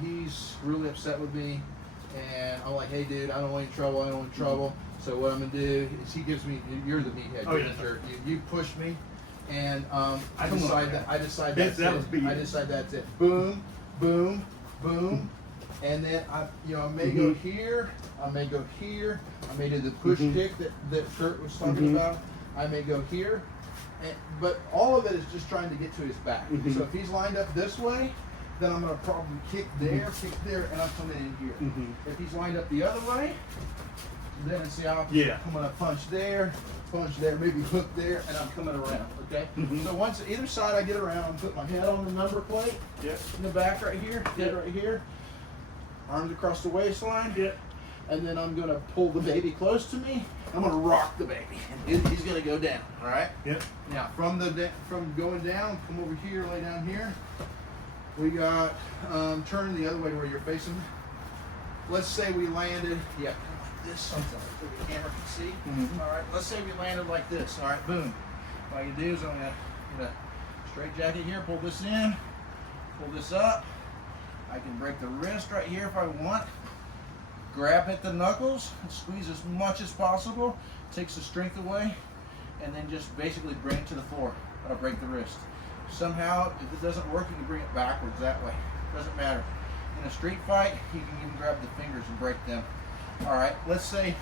he's really upset with me, and I'm like, hey dude, I don't want any trouble. I don't want any trouble. So what I'm gonna do is he gives me, you're the meathead, Oh, you're yeah, the jerk. You push me, and I Come on, decide man. that that's That was it. big. I decide that's it. Boom, boom, boom, and then I may go here. I may go here. I may do the push kick that Kurt was talking about. I may go here. But all of it is just trying to get to his back. So if he's lined up this way, then I'm going to probably kick there, and I'm coming in here. If he's lined up the other way, then it's the opposite. Yeah. I'm going to punch there, maybe hook there, and I'm coming around. Okay. So once either side I get around, I'm putting my head on the number plate. In the back right here, head right here, arms across the waistline. And then I'm going to pull the baby close to me. I'm going to rock the baby, and he's going to go down. All right. Now from going down, come over here, lay down here. We got turn the other way to where you're facing. Let's say we landed. Like this, something like the camera can see. All right. Let's say we landed like this. All right. Boom. All you do is I'm going to get a straight jacket here. Pull this in. Pull this up. I can break the wrist right here if I want. Grab at the knuckles, squeeze as much as possible, takes the strength away, and then just basically bring it to the floor. I'll break the wrist. Somehow, if it doesn't work, you can bring it backwards that way. Doesn't matter. In a street fight, you can even grab the fingers and break them. All right, let's say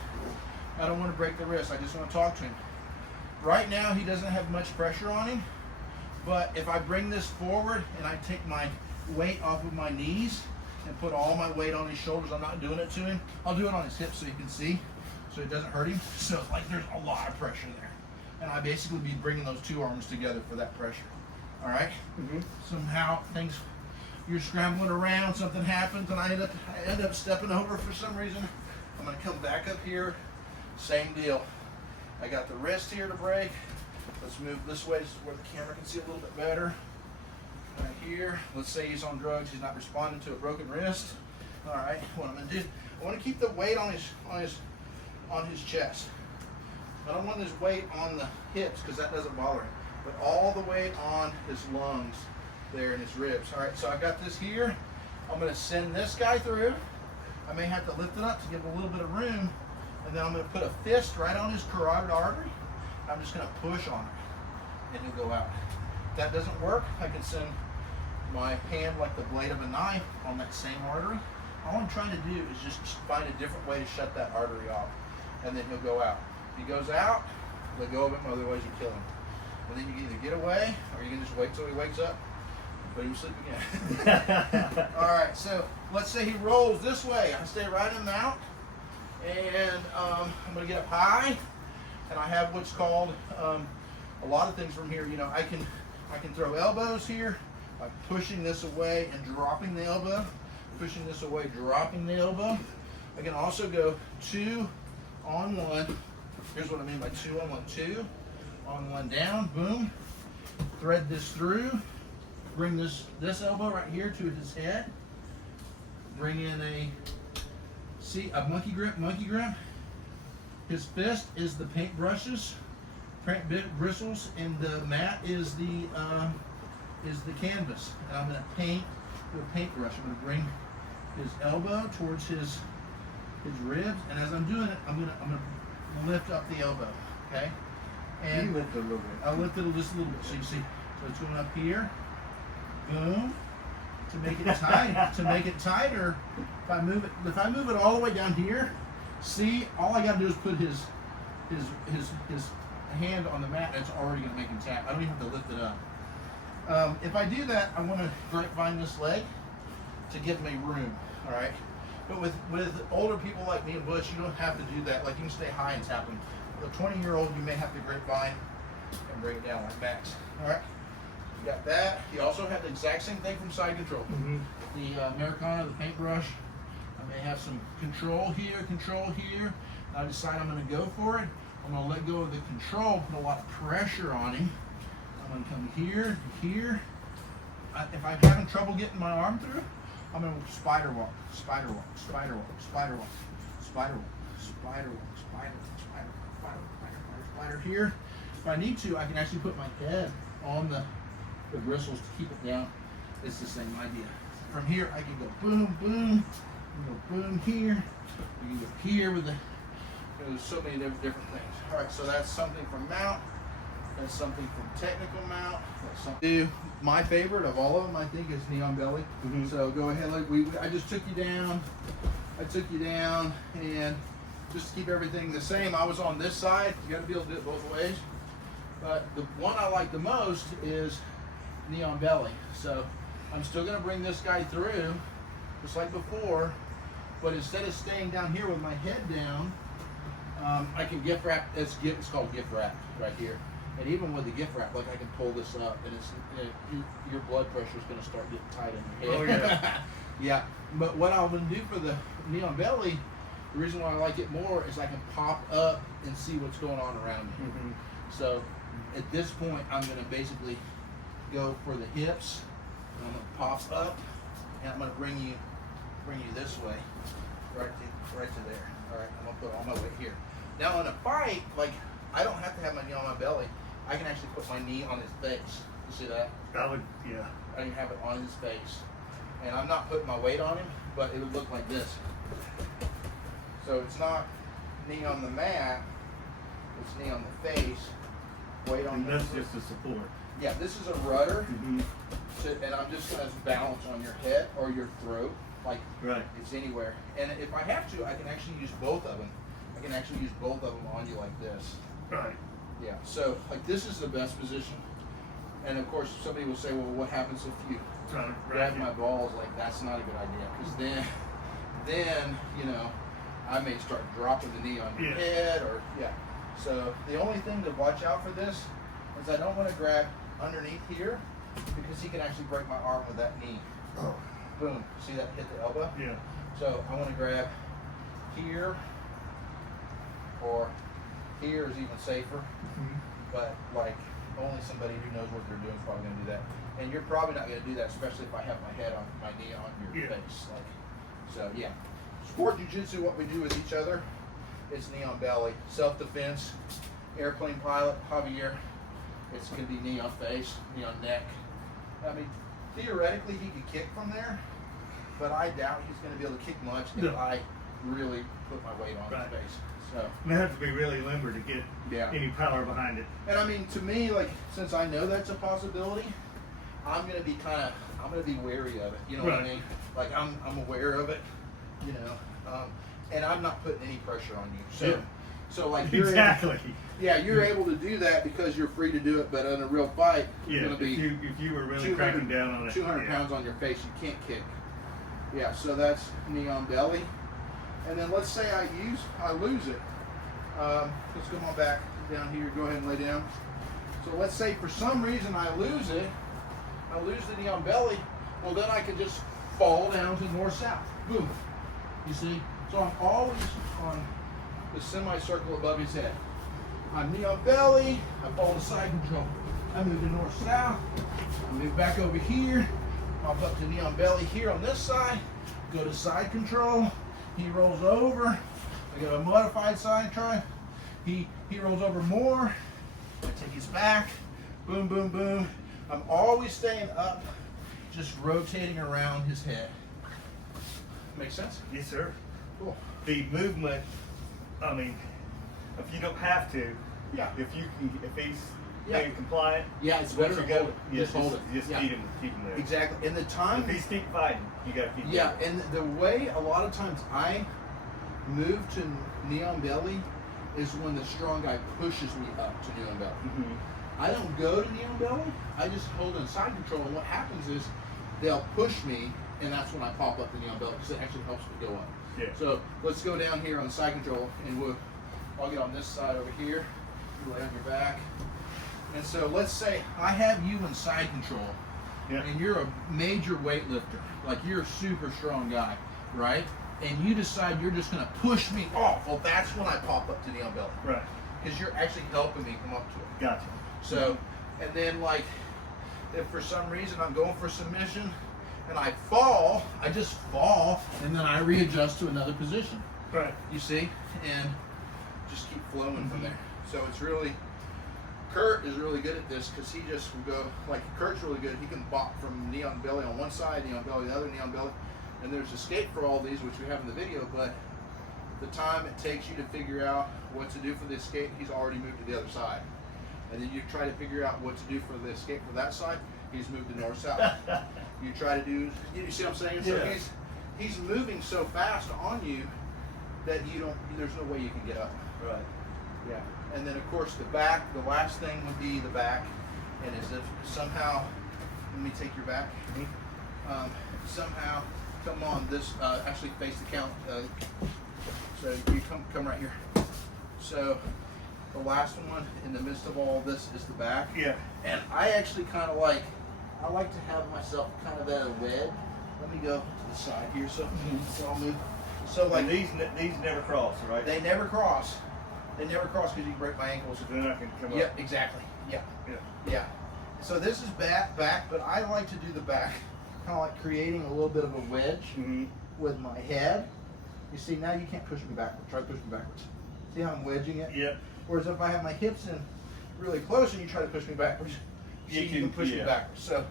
I don't want to break the wrist. I just want to talk to him. Right now, he doesn't have much pressure on him, but if I bring this forward and I take my weight off of my knees, and put all my weight on his shoulders. I'm not doing it to him. I'll do it on his hips so you can see, so it doesn't hurt him. So like there's a lot of pressure there. And I basically be bringing those two arms together for that pressure. All right? Somehow you're scrambling around, something happens, and I end up stepping over for some reason. I'm gonna come back up here, same deal. I got the wrist here to break. Let's move this way where the camera can see a little bit better. Right here, let's say he's on drugs, he's not responding to a broken wrist. All right, what I'm gonna do, I want to keep the weight on his chest. I don't want his weight on the hips because that doesn't bother him, but all the weight on his lungs there and his ribs. All right, so I got this here. I'm gonna send this guy through. I may have to lift it up to give him a little bit of room, and then I'm gonna put a fist right on his carotid artery. I'm just gonna push on it, and he'll go out. If that doesn't work, I can send my hand like the blade of a knife on that same artery. All I'm trying to do is just find a different way to shut that artery off, and then he'll go out. If he goes out, let go of him, otherwise you kill him. And then you can either get away, or you can just wait till he wakes up and put him to sleep again. All right, so let's say he rolls this way. I stay right in mount, and I'm gonna get up high, and I have what's called a lot of things from here. You know, I can throw elbows here. By pushing this away and dropping the elbow, pushing this away, dropping the elbow. I can also go 2 on 1. Here's what I mean by 2 on 1. 2 on 1 down, boom. Thread this through. Bring this elbow right here to his head. Bring in a monkey grip. His fist is the paint brushes, paint bristles, and the mat is the canvas. And I'm going to paint with a paintbrush. I'm going to bring his elbow towards his ribs, and as I'm doing it, I'm going to lift up the elbow. Okay. And you lift it a little bit. I'll lift it just a little bit, so you see. So it's going up here. Boom. To make it tight. To make it tighter, if I move it all the way down here, see, all I got to do is put his hand on the mat, and it's already going to make him tap. I don't even have to lift it up. If I do that, I want to grapevine this leg to give me room, all right? But with older people like me and Butch, you don't have to do that. Like, you can stay high and tap them. With a 20-year-old, you may have to grapevine and bring it down like Max, all right? You got that. You also have the exact same thing from side control. The Americana, the paintbrush. I may have some control here. I decide I'm going to go for it. I'm going to let go of the control, put a lot of pressure on him. I'm going to come here to here. If I'm having trouble getting my arm through, I'm going to spider walk here. If I need to, I can actually put my head on the bristles to keep it down. It's the same idea. from here, I can go boom, boom, go boom here. You can go here with the, there's so many different things. All right, so that's something from mount. That's something from technical mount. That's something. My favorite of all of them, I think, is Neon Belly. So go ahead. I just took you down. I took you down, and just to keep everything the same, I was on this side. You got to be able to do it both ways. But the one I like the most is Neon Belly. So I'm still going to bring this guy through, just like before. But instead of staying down here with my head down, I can gift wrap. It's called gift wrap right here. And even with the gift wrap, like I can pull this up, and your blood pressure is going to start getting tight in your head. Oh yeah. Yeah. But what I'm going to do for the Neon Belly, the reason why I like it more is I can pop up and see what's going on around me. So at this point, I'm going to basically go for the hips. And I'm going to pop up, and I'm going to bring you this way, right to there. All right. I'm going to put all my weight here. Now in a fight, like I don't have to have my knee on my belly. I can actually put my knee on his face. You see that? That would, yeah. I can have it on his face. And I'm not putting my weight on him, but it would look like this. So it's not knee on the mat, it's knee on the face, weight on and that's just a support. Yeah, this is a rudder, and I'm just going to balance on your head or your throat, like it's anywhere. And if I have to, I can actually use both of them. I can actually use both of them on you like this. Right. Yeah, so like this is the best position. And of course somebody will say, well, what happens if you grab my balls? Like that's not a good idea, because then you know, I may start dropping the knee on your head, or so the only thing to watch out for this is I don't want to grab underneath here, because he can actually break my arm with that knee. Oh. Boom, see that hit the elbow? Yeah. So I want to grab here, or here is even safer, but like only somebody who knows what they're doing is probably going to do that. And you're probably not going to do that, especially if I have my knee on your face. Like, so yeah, sport jiu-jitsu, what we do with each other, it's knee on belly. Self-defense, airplane pilot, Javier, it's going to be knee on face, knee on neck. I mean, theoretically he could kick from there, but I doubt he's going to be able to kick much if I really put my weight on his face. So they have to be really limber to get any power behind it. And I mean, to me, like, since I know that's a possibility, I'm gonna be wary of it. You know what I mean? Like I'm aware of it. You know, and I'm not putting any pressure on you. So like you're you're able to do that because you're free to do it. But in a real fight, it's gonna be if you were really cracking down on it, 200 pounds on your face, you can't kick. Yeah. So that's knee on belly. And then let's say I lose it. Let's come on back down here. Go ahead and lay down. So let's say for some reason I lose it. I lose the knee on belly. Well, then I can just fall down to north-south. Boom. You see? So I'm always on the semicircle above his head. I'm knee on belly. I fall to side control. I move to north-south. I move back over here. Pop up to knee on belly here on this side. Go to side control. He rolls over. I got a modified side try. He rolls over more. I take his back. Boom, boom, boom. I'm always staying up, just rotating around his head. Make sense? Yes, sir. Cool. The movement, I mean, if you don't have to, if he's being compliant, it's better to hold it. Just hold it. Just keep him there. Exactly. And the time. If he's keep fighting, you got to keep. And the way a lot of times I move to knee on belly is when the strong guy pushes me up to knee on belly. I don't go to knee on belly. I just hold in side control, and what happens is they'll push me, and that's when I pop up the knee on belly, because it actually helps me go up. So let's go down here on the side control, and I'll get on this side over here. You lay on your back. And so let's say I have you in side control, and you're a major weightlifter, like you're a super strong guy, right? And you decide you're just going to push me off. Well, that's when I pop up to knee on belly. Right. Because you're actually helping me come up to it. Gotcha. So, and then like, if for some reason I'm going for submission and I fall, I just fall, and then I readjust to another position. Right. You see? And just keep flowing from there. So it's really Kurt is really good at this because he just will go, like Kurt's really good. He can bop from knee on belly on one side, knee on belly the other, knee on belly. And there's escape for all these, which we have in the video, but the time it takes you to figure out what to do for the escape, he's already moved to the other side. And then you try to figure out what to do for the escape for that side, he's moved to north-south. You try to do, you see what I'm saying? So he's moving so fast on you that there's no way you can get up. Right. Yeah. And then of course the back, the last thing would be the back. And is if somehow, let me take your back. Somehow come on this, actually face the count. So you come right here. So the last one in the midst of all this is the back. Yeah. And I actually I like to have myself kind of at a wedge. Let me go to the side here so I'll move. So like these never cross, right? They never cross. They never cross because you can break my ankles. Then I can come up. Yep, exactly. Yeah. So this is back, but I like to do the back, kind of like creating a little bit of a wedge with my head. You see, now you can't push me backwards. Try to push me backwards. See how I'm wedging it? Yep. Whereas if I have my hips in really close and you try to push me backwards, you can push me backwards. So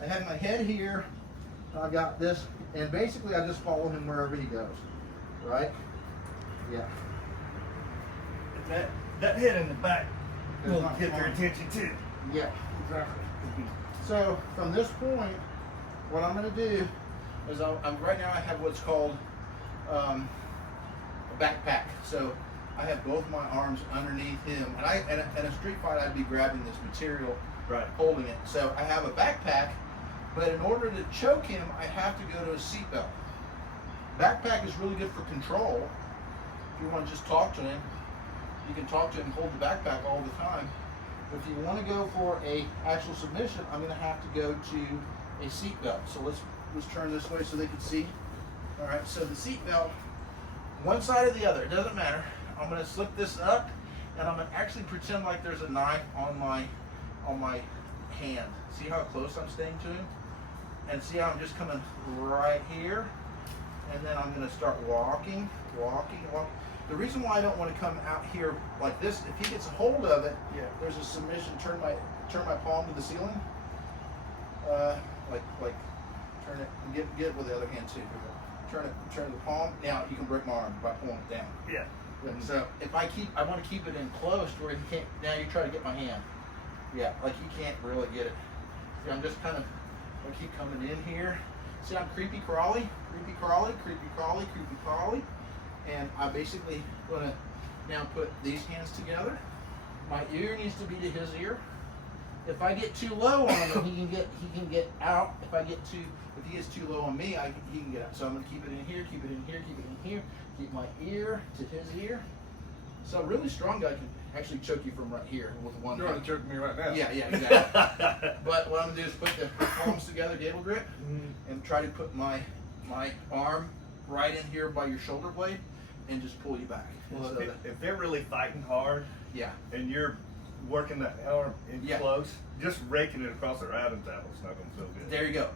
I have my head here. I got this, and basically I just follow him wherever he goes. Right? Yeah. That head in the back will get their attention too. Yeah, exactly. So from this point, what I'm going to do is right now I have what's called a backpack. So I have both my arms underneath him, and in a street fight I'd be grabbing this material, holding it. So I have a backpack, but in order to choke him, I have to go to a seatbelt. Backpack is really good for control. If you want to just talk to him, you can talk to him and hold the backpack all the time. But if you want to go for a actual submission, I'm going to have to go to a seatbelt. So let's turn this way so they can see. All right, so the seatbelt, one side or the other, it doesn't matter. I'm going to slip this up, and I'm going to actually pretend like there's a knife on my hand. See how close I'm staying to him? And see how I'm just coming right here? And then I'm going to start walking. The reason why I don't want to come out here like this, if he gets a hold of it, there's a submission. Turn my palm to the ceiling. Like turn it. Get it with the other hand too. Turn the palm. Now you can break my arm by pulling it down. Yeah. So if I want to keep it in close to where he can't. Now you try to get my hand. Yeah, like he can't really get it. See, I'm just kind of gonna keep coming in here. See, I'm creepy crawly. And I basically gonna now put these hands together. My ear needs to be to his ear. If I get too low on him, he can get out. If he gets too low on me, he can get out. So I'm gonna keep it in here, keep it in here. Keep my ear to his ear. So a really strong guy can actually choke you from right here with one. You're gonna choke me right now. Yeah, exactly. But what I'm gonna do is put the palms together, gable grip, and try to put my arm right in here by your shoulder blade, and just pull you back. Well, if they're really fighting hard, and you're working that arm in close, just raking it across their Adam's apple's not gonna feel good. There you go.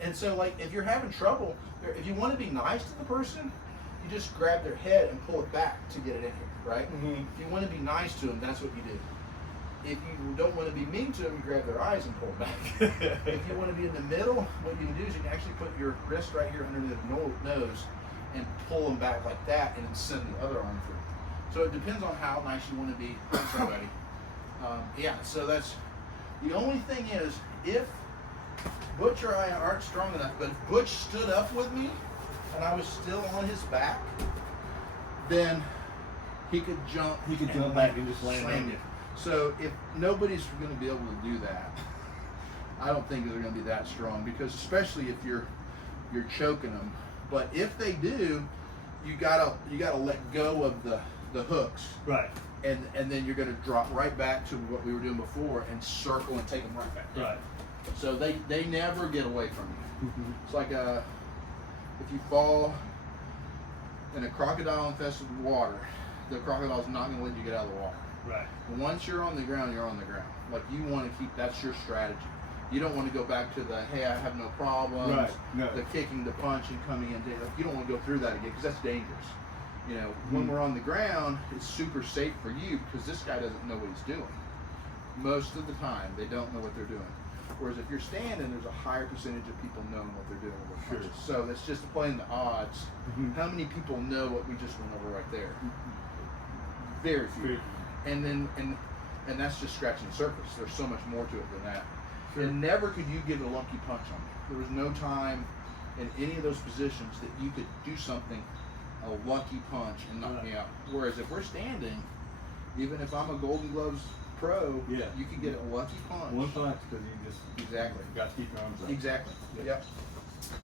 And so like if you're having trouble, if you want to be nice to the person, you just grab their head and pull it back to get it in here. Right? If you want to be nice to them, that's what you do. If you don't want to be mean to them, you grab their eyes and pull it back. If you want to be in the middle, what you can do is you can actually put your wrist right here under the nose and pull them back like that, and then send the other arm through. So it depends on how nice you want to be with somebody. So that's the only thing is, if Butch or I aren't strong enough, but if Butch stood up with me and I was still on his back, then he could jump. He could jump back and just land on you. So if nobody's going to be able to do that, I don't think they're going to be that strong, because especially if you're choking them. But if they do, you gotta let go of the hooks. Right. And then you're going to drop right back to what we were doing before and circle and take them right back down. Right. So they never get away from you. It's like if you fall in a crocodile-infested water, the crocodile's not going to let you get out of the water. Right. Once you're on the ground, you're on the ground. Like, you want to keep, that's your strategy. You don't want to go back to the, hey, I have no problems, Right. No. the kicking, the punching, coming in. Like, you don't want to go through that again, because that's dangerous. You know, when we're on the ground, it's super safe for you, because this guy doesn't know what he's doing. most of the time they don't know what they're doing. Whereas if you're standing, there's a higher percentage of people knowing what they're doing with Sure. punches. So that's just playing the odds. How many people know what we just went over right there? Very few. And then and that's just scratching the surface. There's so much more to it than that. Sure. And never could you get a lucky punch on me. There was no time in any of those positions that you could do something, a lucky punch, and knock me out. Whereas if we're standing, even if I'm a Golden Gloves pro, Yeah. you can get a lucky punch. One punch because you just Exactly. got to keep your arms up. Exactly. Yeah. Yep.